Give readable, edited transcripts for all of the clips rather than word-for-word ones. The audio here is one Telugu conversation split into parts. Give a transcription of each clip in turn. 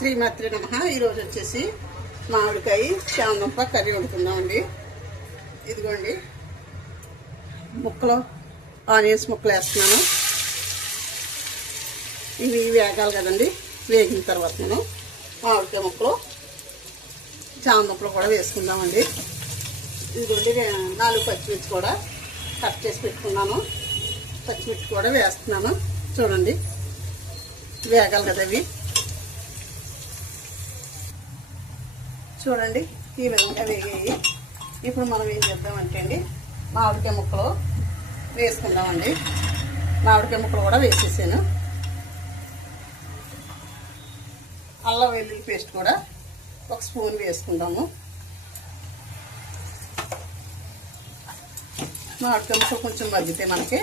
శ్రీమాత్రి నమః. ఈరోజు వచ్చేసి మామిడికాయ చామదుంప కర్రీ వండుకుందామండి. ఇదిగోండి ముక్కలు, ఆనియన్స్ ముక్కలు వేస్తున్నాను. ఇవి వేగాలి కదండి. వేగిన తర్వాత మనం మామిడికాయ ముక్కలు, చామదుంపలు కూడా వేసుకుందామండి. ఇదిగోండి 4 పచ్చిమిర్చి కూడా కట్ చేసి పెట్టుకున్నాను. పచ్చిమిర్చి కూడా వేస్తున్నాను. చూడండి వేగాలి కదా అవి. చూడండి ఈ విధంగా వేగాయి. ఇప్పుడు మనం ఏం చేద్దామంటే అండి, మామిడికాయ ముక్కలు వేసుకుందామండి. మామిడికాయ ముక్కలు కూడా వేసేసాను. అల్లం వెల్లుల్లి పేస్ట్ కూడా 1 స్పూన్ వేసుకుందాము. మామిడికాయ ముక్కలు కొంచెం మగ్గితే మనకి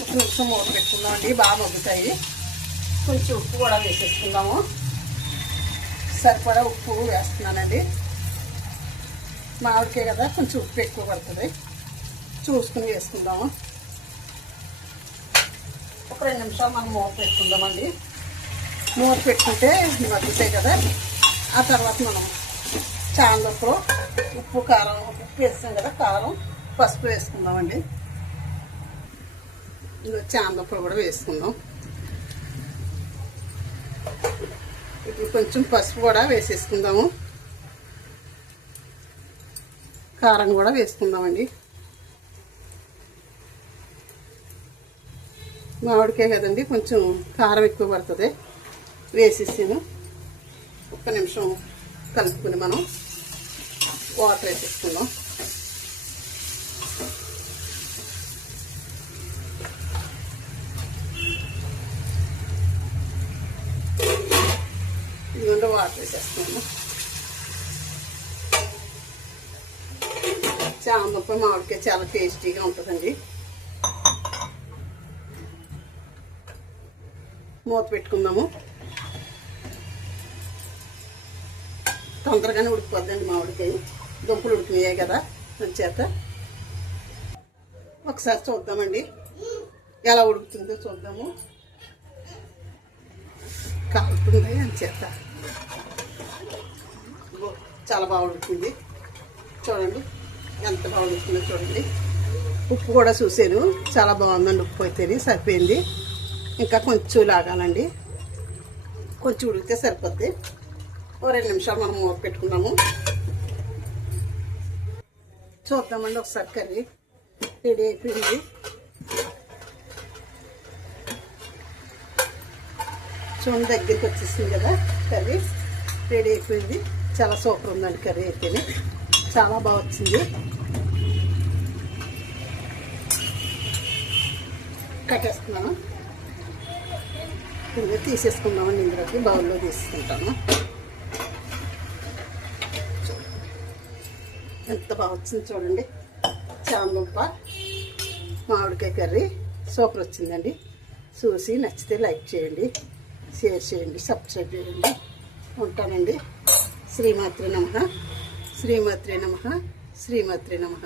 1 నిమిషం మూత పెట్టుకుందామండి. బాగా మగ్గుతాయి. కొంచెం ఉప్పు కూడా వేసేసుకుందాము. సరిపడా ఉప్పు వేస్తున్నానండి. మామిడికాయ కదా, కొంచెం ఉప్పు ఎక్కువ పడుతుంది, చూసుకుని వేసుకుందాము. ఒక 2 నిమిషాలు మనం మూత పెట్టుకుందామండి. మూత పెట్టుకుంటే మగ్గుతాయి కదా. ఆ తర్వాత మనం చామదుంపలు, ఉప్పు కారం, ఉప్పు వేస్తాం కదా, కారం పసుపు వేసుకుందామండి. ఇంకో చామదుంపలు కూడా వేసుకుందాం. ఇప్పుడు కొంచెం పసుపు కూడా వేసేసుకుందాము. కారం కూడా వేసుకుందామండి. మామిడికాయ కదండి, కొంచెం కారం ఎక్కువ పడుతుంది. వేసేసాను. 1 నిమిషం కలుపుకొని మనం వాటర్ వేసేసుకుందాం. ఇదిగోండి వాటర్ వేసేస్తున్నాము. చామదుంప మామిడికాయ చాలా టేస్టీగా ఉంటుందండి. మూత పెట్టుకుందాము. తొందరగానే ఉడికిపోద్దండి మామిడికాయ. దుంపలు ఉడికినాయి కదా, చేత ఒకసారి చూద్దామండి ఎలా ఉడుకుతుందో చూద్దాము. కాలుతుంది అంచేత చాలా బాగా ఉడుకుతుంది. చూడండి ఎంత బాగా ఉడుకుతుందో చూడండి. ఉప్పు కూడా చూసాను, చాలా బాగుందండి. ఉప్పు అయితేనే సరిపోయింది. ఇంకా కొంచెం లాగాలండి. కొంచెం ఉడికితే సరిపోద్ది. 2 నిమిషాలు మనం మూత పెట్టుకున్నాము. చూద్దామండి ఒకసారి. కర్రీ రెడీ అయిపోయింది. చూడండి దగ్గరికి వచ్చేసింది కదా. కర్రీ రెడీ అయిపోయింది. చాలా సూపర్ ఉందండి కర్రీ అయితేనే. చాలా బాగా వచ్చింది. కట్టేస్తున్నాను. ఇందులో తీసేసుకుందామండి. ఇందులోకి బౌల్లో తీసుకుంటాను. ఎంత బాగా వచ్చింది చూడండి. చామదుంప మామిడికాయ కర్రీ సూపర్ వచ్చిందండి. చూసి నచ్చితే లైక్ చేయండి, షేర్ చేయండి, సబ్స్క్రైబ్ చేయండి. ఉంటానండి. శ్రీమాత్రి నమః. శ్రీమాత్రి నమః. శ్రీమాత్రి నమః.